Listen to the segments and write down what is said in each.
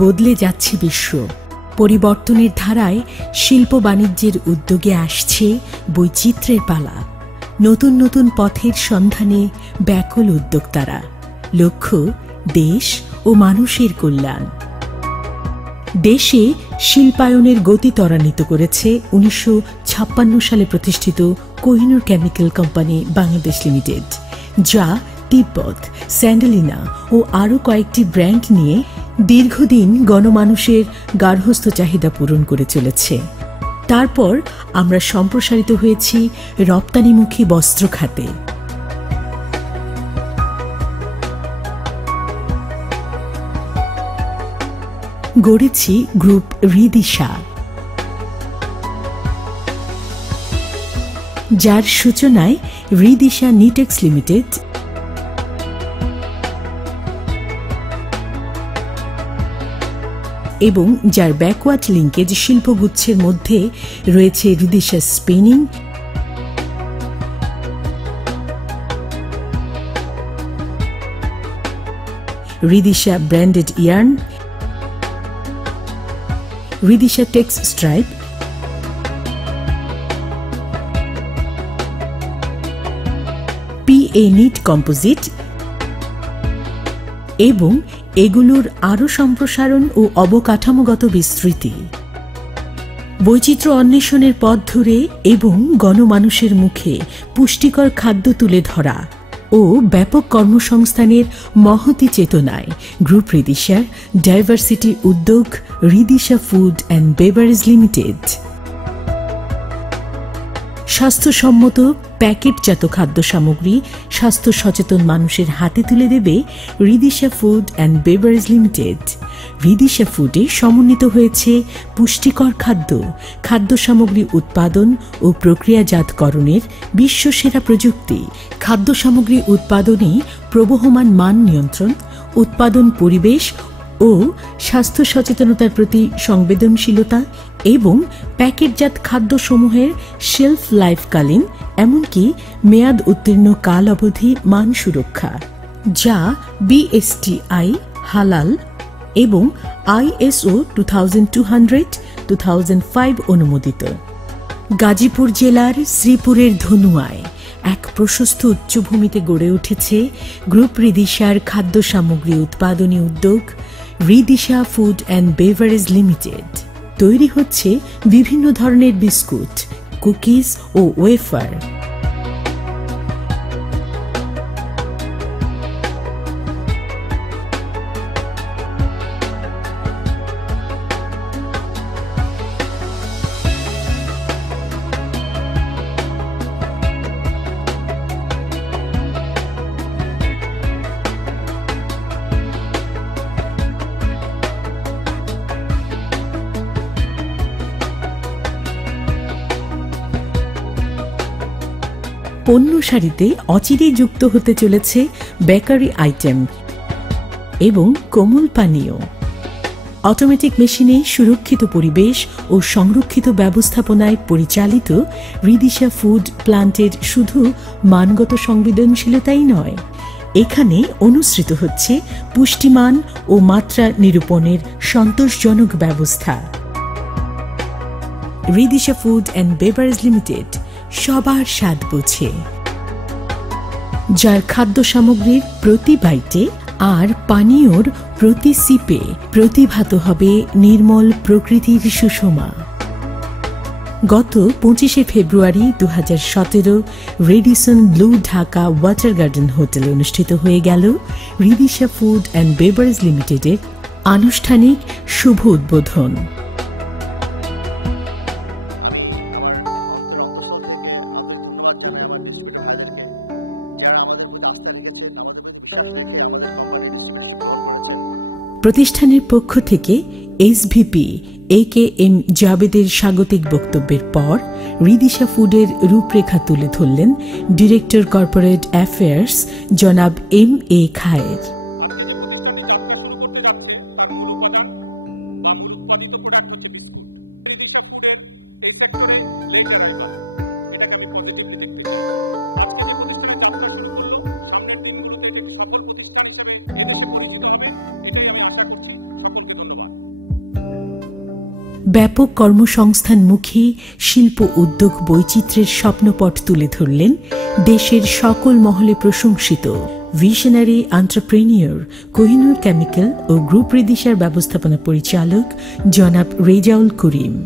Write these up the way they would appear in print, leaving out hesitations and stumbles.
বদলে যাচ্ছে বিশ্ব। পরিবর্তনের ধারায় শিল্প বাণিজ্যের উদ্যোগে আসছে বৈচিত্র্যের পালা। নতুন নতুন পথের সন্ধানে ব্যাকুল উদ্যোক্তারা। লক্ষ্য দেশ ও মানুষের কল্যাণ। দেশে শিল্পায়নের গতি ত্বরান্বিত করেছে 1956 সালে প্রতিষ্ঠিত Kohinoor chemical company Bangladesh limited, যা তিব্বত, স্যান্ডেলিনা ও আরও কয়েকটি ব্র্যান্ড নিয়ে দীর্ঘদিন গণমানুষের গার্হস্থ্য চাহিদা পূরণ করে চলেছে। তারপর আমরা সম্প্রসারিত হয়েছি রপ্তানিমুখী বস্ত্র খাতে। গড়েছি গ্রুপ রিদিশা, যার সূচনায় রিদিশা নিটেক্স লিমিটেড এবং যার ব্যাকওয়ার্ড লিঙ্কেজ শিল্পগুচ্ছের মধ্যে রয়েছে Ridisha spinning, Ridisha branded yarn, Ridisha tex stripe, PA knit composite এবং এগুলোর আরও সম্প্রসারণ ও অবকাঠামোগত বিস্তৃতি। বৈচিত্র্য অন্বেষণের পথ ধরে এবং গণমানুষের মুখে পুষ্টিকর খাদ্য তুলে ধরা ও ব্যাপক কর্মসংস্থানের মহতী চেতনায় গ্রুপ রিদিশার ডাইভার্সিটি উদ্যোগ Ridisha food and beverage limited স্বাস্থ্যসম্মত প্যাকেটজাত খাদ্য সামগ্রী স্বাস্থ্য সচেতন মানুষের হাতে তুলে দেবে Ridisha food and beverage limited. Ridisha ফুডে সমন্বিত হয়েছে পুষ্টিকর খাদ্য, খাদ্য সামগ্রী উৎপাদন ও প্রক্রিয়াজাতকরণের বিশ্বসেরা প্রযুক্তি, খাদ্য সামগ্রী উৎপাদনে প্রবহমান মান নিয়ন্ত্রণ, উৎপাদন পরিবেশ ও স্বাস্থ্য সচেতনতার প্রতি সংবেদনশীলতা এবং প্যাকেটজাত খাদ্যসমূহের শেলফ লাইফকালীন এমনকি মেয়াদ উত্তীর্ণ কাল অবধি মান সুরক্ষা, যা BSTI হালাল এবং ISO 2200-2005 অনুমোদিত। গাজীপুর জেলার শ্রীপুরের ধনুয়ায় এক প্রশস্ত উচ্চভূমিতে গড়ে উঠেছে গ্রুপ রিদিশার খাদ্য সামগ্রী উৎপাদনী উদ্যোগ Ridisha food and beverage limited. তৈরি হচ্ছে বিভিন্ন ধরনের বিস্কুট, কুকিজ ও ওয়েফার। পণ্য সারিতে অচিরেই যুক্ত হতে চলেছে বেকারি আইটেম এবং কোমল পানীয়। অটোমেটিক মেশিনে সুরক্ষিত পরিবেশ ও সংরক্ষিত ব্যবস্থাপনায় পরিচালিত রিদিশা ফুড প্লান্টের শুধু মানগত সংবেদনশীলতাই নয়, এখানে অনুসৃত হচ্ছে পুষ্টিমান ও মাত্রা নিরূপণের সন্তোষজনক ব্যবস্থা। Ridisha food and beverage limited সবার স্বাদ বোঝে, যার খাদ্য সামগ্রীর প্রতি বাইটে আর পানীয়র প্রতি সিপে প্রতিভাত হবে নির্মল প্রকৃতির সুষমা। গত 25শে ফেব্রুয়ারি 2017 Radisson blue Dhaka water garden হোটেলে অনুষ্ঠিত হয়ে গেল রিদিশা ফুড অ্যান্ড বেভারেজ লিমিটেডের আনুষ্ঠানিক শুভ উদ্বোধন। প্রতিষ্ঠানের পক্ষ থেকে SVP AKM জাবেদের স্বাগতিক বক্তব্যের পর রিদিশা ফুডের রূপরেখা তুলে ধরলেন ডিরেক্টর কর্পোরেট অ্যাফেয়ার্স জনাব MA খায়ের। ব্যাপক কর্মসংস্থানমুখী শিল্প উদ্যোগ বৈচিত্র্যের স্বপ্নপট তুলে ধরলেন দেশের সকল মহলে প্রশংসিত ভিশনারি এন্টারপ্রেনিয়র, কোহিনুর কেমিক্যাল ও গ্রুপ রিদিশার ব্যবস্থাপনা পরিচালক জনাব রেজাউল করিম।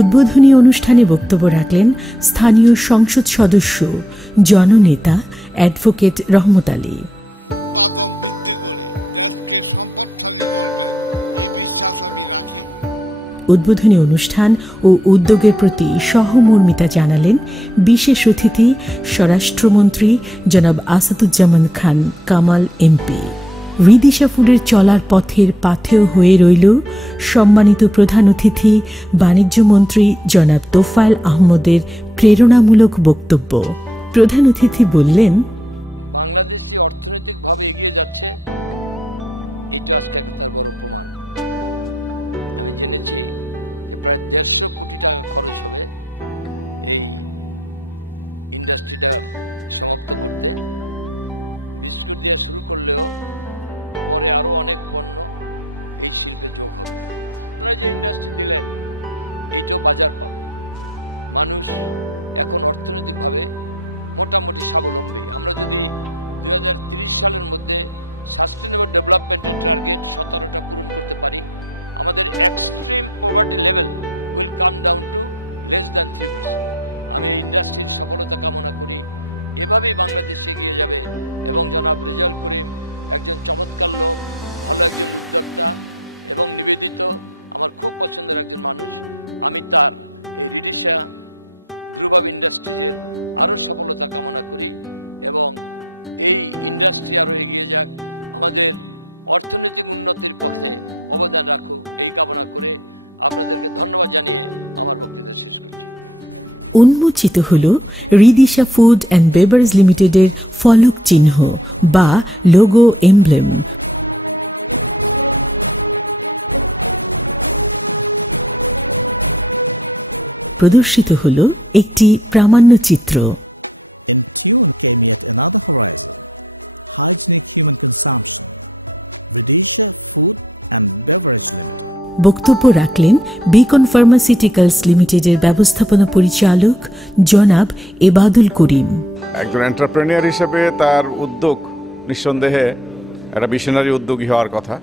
উদ্বোধনী অনুষ্ঠানে বক্তব্য রাখলেন স্থানীয় সংসদ সদস্য জননেতা অ্যাডভোকেট রহমত আলী। উদ্বোধনী অনুষ্ঠান ও উদ্যোগের প্রতি সহমর্মিতা জানালেন বিশেষ অতিথি স্বরাষ্ট্রমন্ত্রী জনাব আসাদুজ্জামান খান কামাল এমপি। রিদিশা ফুডের চলার পথের পাথেয় হয়ে রইল সম্মানিত প্রধান অতিথি বাণিজ্যমন্ত্রী জনাব তোফায়েল আহমদের প্রেরণামূলক বক্তব্য। প্রধান অতিথি বললেন, উন্মোচিত হল রিদিশা ফুড অ্যান্ড বেভারেজ লিমিটেডের ফলক চিহ্ন বা লোগো এমব্লেম। প্রদর্শিত হল একটি প্রামাণ্য চিত্র। বক্তব্য রাখলেন বিকন ফার্মাসিউটিক্যালস লিমিটেডের ব্যবস্থাপনা পরিচালক জনাব এবাদুল করিম। একজন এন্টারপ্রেনিয়র হিসেবে তার উদ্যোগ নিঃসন্দেহে একটা ভিশনারি উদ্যোগী হওয়ার কথা।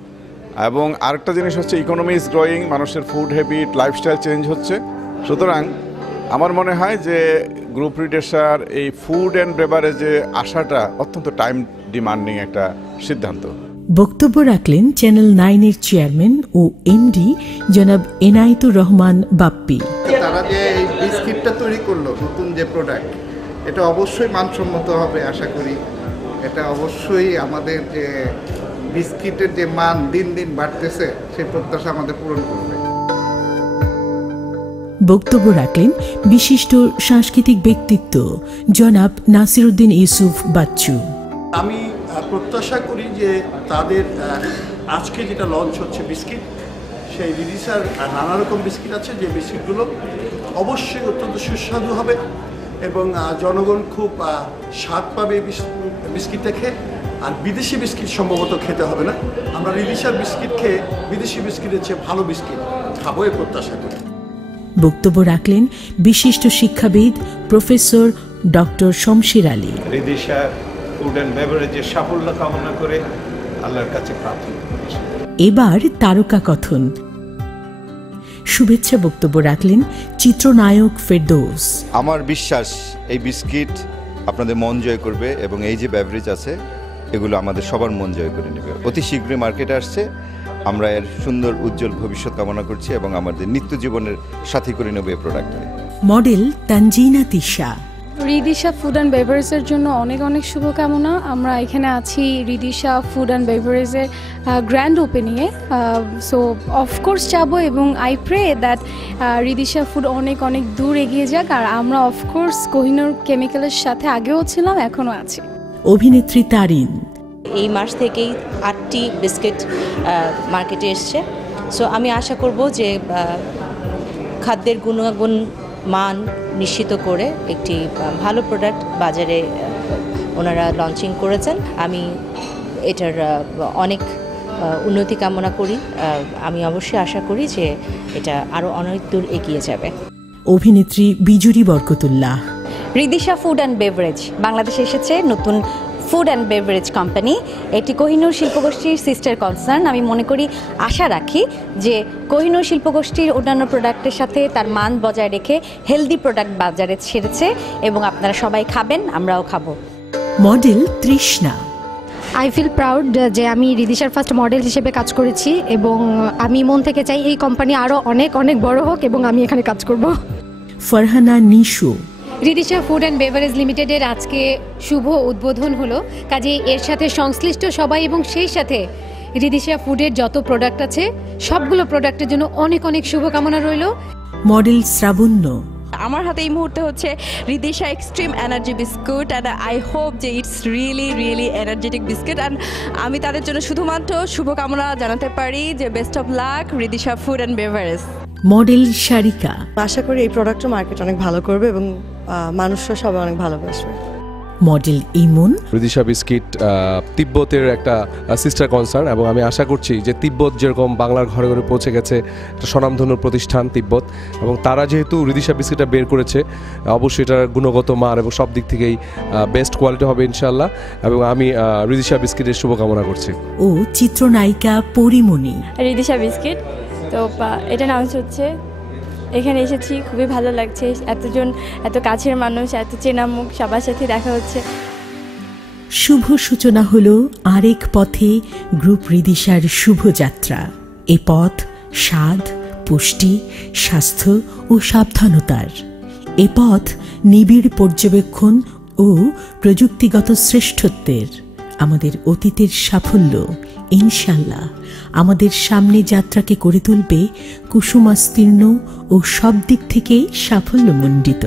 এবং আরেকটা জিনিস হচ্ছে ইকোনমি ইজ গ্রোয়িং, মানুষের ফুড হ্যাবিট, লাইফস্টাইল চেঞ্জ হচ্ছে। সুতরাং আমার মনে হয় যে গ্রুপ রিডেশার এই ফুড অ্যান্ড বেভারেজে আসাটা অত্যন্ত টাইম ডিমান্ডিং একটা সিদ্ধান্ত। বক্তব্য রাখলেন চ্যানেল 9-এর চেয়ারম্যান ও এমডি জনাব এনায়েতুর রহমান বাপ্পি। তারা যে এই বিস্কিটটা তৈরি করলো, নতুন যে প্রোডাক্ট, এটা অবশ্যই মানসম্মত হবে আশা করি। এটা অবশ্যই আমাদের যে বিস্কিটের যে মান দিন দিন বাড়তেছে সেই প্রত্যাশা আমাদের পূরণ করবে। বক্তব্য রাখলেন বিশিষ্ট সাংস্কৃতিক ব্যক্তিত্ব জনাব নাসিরউদ্দিন ইউসুফ বাচ্চু। আমি প্রত্যাশা করি যে তাদের আজকে যেটা লঞ্চ হচ্ছে বিস্কিট, সেই রিদিশার নানা রকম বিস্কিট আছে, যে বিস্কিটগুলো অবশ্যই অত্যন্ত সুস্বাদু হবে এবং জনগণ খুব স্বাদ পাবে বিস্কিটটা খেয়ে। আর বিদেশি বিস্কিট সম্ভবত খেতে হবে না, আমরা রিদিশার বিস্কিট খেয়ে বিদেশি বিস্কিটের চেয়ে ভালো বিস্কিট খাবো এই প্রত্যাশা করি। বক্তব্য রাখলেন বিশিষ্ট শিক্ষাবিদ professor doctor Shamsher Ali. Ridisha food and বেভারেজের সাফল্য কামনা করে আল্লাহর কাছে প্রার্থনা করছি। এবার তারকা কথন। শুভেচ্ছা বক্তব্য রাখলেন চিত্রনায়ক ফেরদৌস। আমার বিশ্বাস এই বিস্কিট আপনাদের মন জয় করবে এবং এই যে বেভারেজ আছে এগুলো আমাদের সবার মন জয় করে নেবে। অতি শীঘ্রই মার্কেটে আসছে, আমরা এর সুন্দর উজ্জ্বল ভবিষ্যৎ কামনা করছি এবং আমাদের নিত্য জীবনের সাথী করে নেব এই প্রোডাক্টকে। Model Tanjina Tisha. Ridisha food and বেভারেজের জন্য অনেক অনেক শুভকামনা। আমরা এখানে আছি রিদিশা ফুড অ্যান্ড বেভারেজের গ্র্যান্ড ওপেনিংয়ে, সো অফকোর্স যাবো এবং I pray that Ridisha food অনেক অনেক দূর এগিয়ে যাক। আর আমরা অফকোর্স কোহিনুর কেমিক্যালের সাথে আগেও ছিলাম, এখনও আছি। অভিনেত্রী তারিন। এই মাস থেকেই 8টি বিস্কিট মার্কেটে এসছে, সো আমি আশা করব যে খাদ্যের গুণগত মান নিশ্চিত করে একটি ভালো প্রোডাক্ট বাজারে ওনারা লঞ্চিং করেছেন। আমি এটার অনেক উন্নতি কামনা করি। আমি অবশ্যই আশা করি যে এটা আরও অনেক দূর এগিয়ে যাবে। অভিনেত্রী Bijuri Barkatullah. Ridisha food and beverage বাংলাদেশে এসেছে নতুন ফুড অ্যান্ড বেভারেজ কোম্পানি। এটি কোহিনুর শিল্পগোষ্ঠীর সিস্টার কনসার্ন। আমি মনে করি, আশা রাখি যে কোহিনুর শিল্পগোষ্ঠীর অন্যান্য প্রোডাক্টের সাথে তার মান বজায় রেখে হেলদি প্রোডাক্ট বাজারে ছেড়েছে এবং আপনারা সবাই খাবেন, আমরাও খাবো। Model Trishna. I feel proud যে আমি রিদিশার ফার্স্ট মডেল হিসেবে কাজ করেছি এবং আমি মন থেকে চাই এই কোম্পানি আরও অনেক অনেক বড় হোক এবং আমি এখানে কাজ করব। Farhana Nishu. Ridisha food and beverage লিমিটেডের আজকে শুভ উদ্বোধন হলো, কাজে এর সাথে সংশ্লিষ্ট সবাই এবং সেই সাথে রিদিশা ফুডের যত প্রোডাক্ট আছে সবগুলো প্রোডাক্টের জন্য অনেক অনেক শুভকামনা রইল। মডেল শ্রাবণ্য। আমার হাতে এই মুহূর্তে হচ্ছে Ridisha extreme energy biscuit and I hope যে it's really really energetic biscuit and আমি তাদের জন্য শুধুমাত্র শুভকামনা জানাতে পারি যে best of luck Ridisha food and beverage. Model Sharika. আশা করি এই প্রোডাক্টটা মার্কেট অনেক ভালো করবে এবং মানুষরা সবাই অনেক ভালোবাসবে। মডেল ইমন। রিদিশা বিস্কিট তিব্বতের একটা সিস্টার কনসার্ন এবং আমি আশা করছি যে তিব্বত যেরকম বাংলার ঘরে ঘরে পৌঁছে গেছে একটা স্বনামধন্য প্রতিষ্ঠান তিব্বত, এবং তারা যেহেতু রিদিশা বিস্কিটটা বের করেছে অবশ্যই এটার গুণগত মান এবং সব দিক থেকেই বেস্ট কোয়ালিটি হবে ইনশাল্লাহ, এবং আমি রিদিশা বিস্কিটের শুভকামনা করছি। ও চিত্রনায়িকা পরিমণি। রিদিশা বিস্কিট, তো এটা নাম হচ্ছে, এখানে এসেছি খুবই ভালো লাগছে, এতজন এত কাছের মানুষ, এত চেনা মুখ, সবার সাথে দেখা হচ্ছে। শুভ সূচনা হলো আরেক পথে গ্রুপ রিদিশার শুভযাত্রা। এ পথ স্বাদ, পুষ্টি, স্বাস্থ্য ও সাবধানতার। এ পথ নিবিড় পর্যবেক্ষণ ও প্রযুক্তিগত শ্রেষ্ঠত্বের। আমাদের অতীতের সাফল্য ইনশাল্লাহ আমাদের সামনে যাত্রাকে করে তুলবে কুসুমাস্তীর্ণ ও সব দিক থেকেই সাফল্যমণ্ডিত।